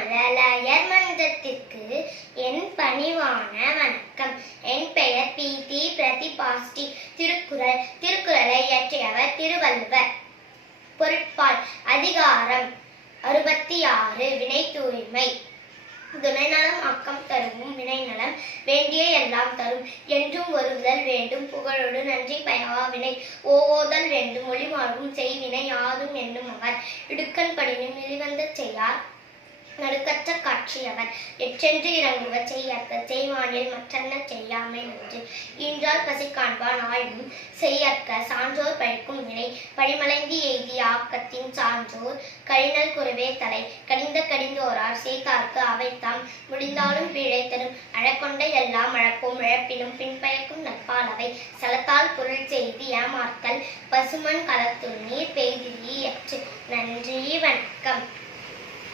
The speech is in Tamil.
உள்ளத்திற்கு என் பணிவான வணக்கம். என் பெயர் பி. டி. பிரதிபாஸ்டி திருக்குறள் திருக்குறளை இயற்றியவர் திருவள்ளுவர். பொருட்பால் அதிகாரம் அறுபத்தி ஆறு வினை தூய்மை. துணைநலம் அக்கம் தருவும் வினைநலம் வேண்டிய எல்லாம் தரும். என்றும் ஒருதல் வேண்டும் புகழோடு நன்றி பயவாவினை ஓவோதல் வேண்டும் மொழிமாறும் செய்வினை யாதும் என்னும் அவர் இடுக்கன் படினும் இழிவந்த செய்யார். நடுக்கற்ற காட்சியவர் எச்சென்று இறங்குவ செய்யற்க செய்வானில் மற்றென்ன செய்யாமை நன்று. ஈன்றால் பசி காண்பான் ஆழ்வும் செய்யற்க சான்றோர் பழிக்கும் வினை பழிமலைந்து எய்தி ஆக்கத்தின் சான்றோர் கழிநல் குருவே தலை. கடிந்த கடிந்தோரார் செய்தார்க்கு அவைத்தாம். முடிந்தாலும் பிழை தரும். அழக்கொண்ட எல்லாம் அழப்போம். இழப்பினும் பின்பயக்கும் அவை. சலத்தால் பொருள் செய்து ஏமாத்தல் பசுமண் களத்துள் நீர் பெய்திரி நன்றி வணக்கம்.